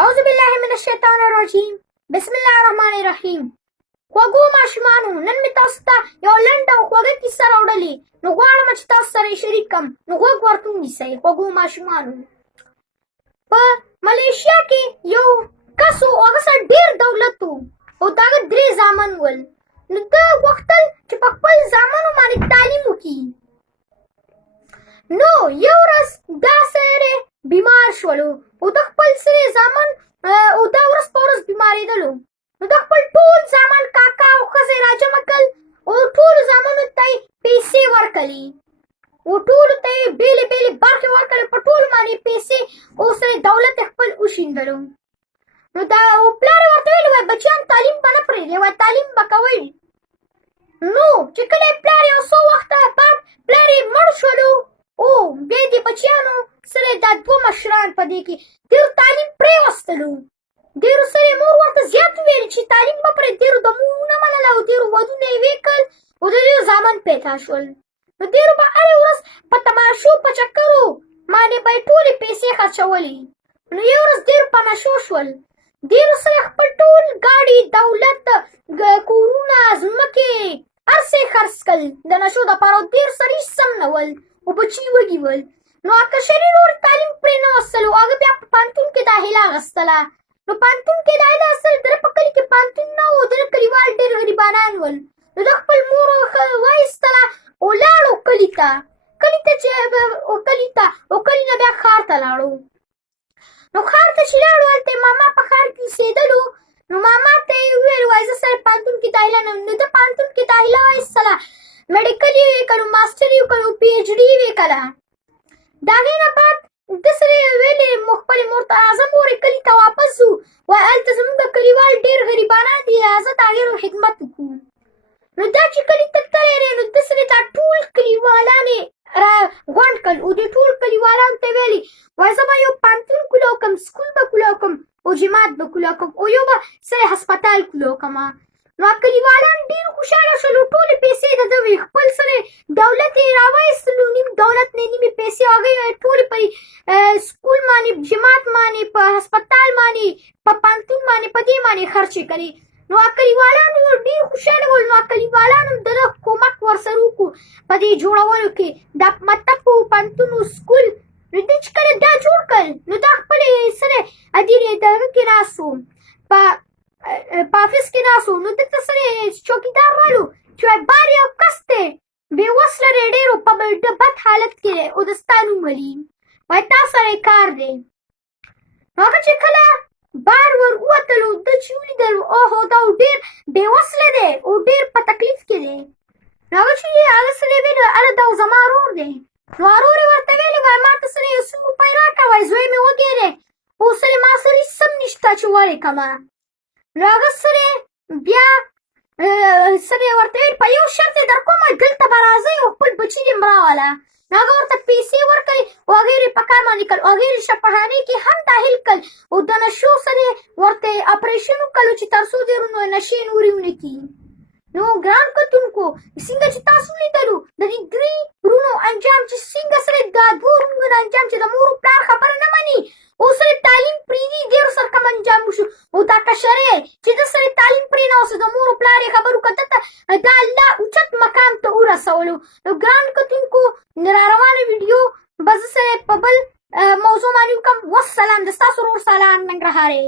اعوذ بالله من الشیطان الرجیم بسم الله الرحمن الرحیم. خوږو ماشومانو، نن مې تاسو ته یو لنډه او خوږه کیسه راوړلې، نو غواړم چې تاسو سره یې شریک کړم. نو غوږ ورته ونیسئ خوږو ماشومانو. په ملیشیا کې یو کس و، هغه سره ډېر دولت و او د هغه 3 زامن ول. نو ده غوښتل چې په خپل زامنو باندې تعلیم وکړي. نو یو ورځ دا سړی بیمار شولو او د خپل سړي زامن او دا ورځ په ورځ بیمارېدلو. نو د خپل ټول زامن کاکا او ښځې راجمع کړل او ټولو زامنو ته یې پیسې ورکړلې او ټولو ته یې بېلې بېلې برخې ورکړلې، په ټولو باندې پیسې او سره دولت یې خپل وشیندلو. نو دا پلار یې ورته ویلي وای بچیان تعلیم به نه پرېږدئ، وای تعلیم به کوئ. نو چې کله یې پلار یو څو وخته بعد پلار یې مړ شولو او بیا دې بچیانو سره دا 2 مشران په دې کې ډېرو تعلیم پرېوستلو. ډېرو سره یې مور ورته زیات وویل چې تعلیم مه پرېږدئ. ډېرو د مور ونه منله او ډېرو ودونه یې وکړل او د ډېرو زامن پیدا شول. نو ډېرو به هرې ورځ په تماشو په چکرو باندې به یې ټولې پیسې خرڅولې. نو یو ورځ ډېر په نشو شول. ډېرو سره خپل ټول ګاډي، دولت، کورونه، ځمکې هر څه یې خرڅ کړل د نشو دپاره او ډېر سره هېڅ سم نه ول او بچي وږي ول. نو کشري نور تعلیم پرې نه وستلو، هغه بیا په پوهنتون کې داخله اخیستله. نو پوهنتون کې داخله اخیستل، د په کلي کې پوهنتون نه و، د کلیوال ډېر غریبانان ول. نو د خپل مور وایستله او لاړو کلي ته او کلي نه بیا ښار ته لاړو. نو ښار ته چې لاړو، هلته یې ماما په ښار کې اوسېدلو. نو ماما ته یې وویل وایي زه سره پوهنتون کې داخله نه وم. نو ده پوهنتون کې داخله وایستله، میډیکل یې وکړو، ماسټر یې وکړو، پي ایچ ډي یې وکړله. د هغې نه بعد ده سره یې ویلې خپلې مور ته راځه مورې کلي ته واپس ځو، وایي هلته زموږ کلیوال ډېر غریبانان دي، راځه د هغې خدمت وکړو. نو دا چې کلي ته تللی دی، نو ده سره دا ټول کلیوالان یې را غونډ کړل او دې ټول کلیوالانو ته ویلې وایي زه به یو پوهنتون کولاو کړم، سکول به کولاو کړم او جماعت به کولاو کړم او یو به سره هسپتال کولاو کړم. نو کلیوالان ډېر خوشحاله شول او ټولې پیسې د ده وې. خپل سره دولت یې راوایستلو، نیم دولت نه نیمې پیسې هغې ټولې په سکول باندې، جماعت باندې، په هسپتال باندې، په پوهنتون باندې، په دې باندې خرچې کړې. نو کلیوالان ډېر خوشحاله ول. نو کلیوالانو د ده کومک ورسره وکړو په دې جوړولو کې، دا مکتب و، پوهنتون و، سکول. نو ده چې کله دا جوړ کړل، نو دا خپلې سره ادیر یې دغه کې ناست و، په آفس کې ناست و. نو دلته سره چوکیدار رالو چې وایي بار یو کس دی بې وسله دی ډېر او په بد حالت کې دی او د ستا نوم ولي، وایي تا سره یې کار دی. نو هغه چې کله بار ور ووتلو، ده چې ولیدل اوهو دا ډېر بې وسله دی او ډېر په تکلیف کې دی. نو هغه چې هغه سره یې ویل هله دا زما ورور دی. نو ورور یې ورته ویلې وایي ما ته سره یو څو روپۍ راکړه، وایي زوی مې وږی دی او سره ما سره هېڅ هم نشته چې ورې کړمه. نو هغه سره بیا سره یې ورته ویل په یو شرط یې در کوم، دلته به راځئ او خپل بچي دې م راوله. نو هغه ورته پیسې ورکړې او هغې یې په کار باندې کړل او هغې یې شفاخانې کې هم داخل کړل او د نشو سره ورته اپریشن وکړلو چې تر څو دې نشې نورې ونه کړي. نو ګران کتونکو، څنګه چې تاسو ولیدلو د دې 3 ورونو انجام چې څنګه سره دا 2 ورونو انجام چې د مور و پلار خبره نه مني او سره تعلیم پرېږدي، ډېرو سره کم انجام وشو. او دا کشری چې ده سره تعلیم پرې نه وسو، د مور و پلار یې خبر وکړه، ده ته دا الله اوچت مقام ته ورسولو. نو ګران کتونکو، را روانه ویډیو به زه سره په بل موضوع باندې وکړم. والسلام، د ستاسو ورور سالار ننګرهاری.